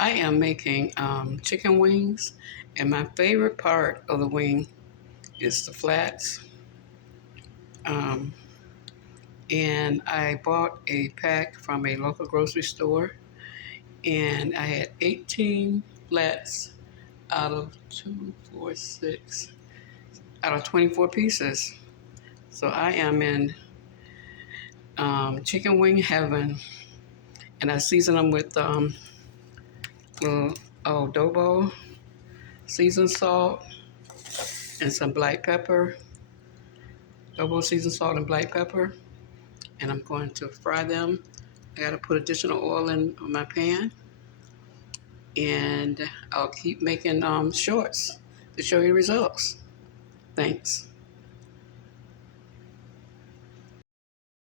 I am making chicken wings, and my favorite part of the wing is the flats. Um, and I bought a pack from a local grocery store, and I had 18 flats out of 24 pieces. So I am in chicken wing heaven, and I season them with little adobo, seasoned salt, and some black pepper, adobo, seasoned salt, and black pepper. And I'm going to fry them. I got to put additional oil in on my pan, and I'll keep making shorts to show you results. Thanks.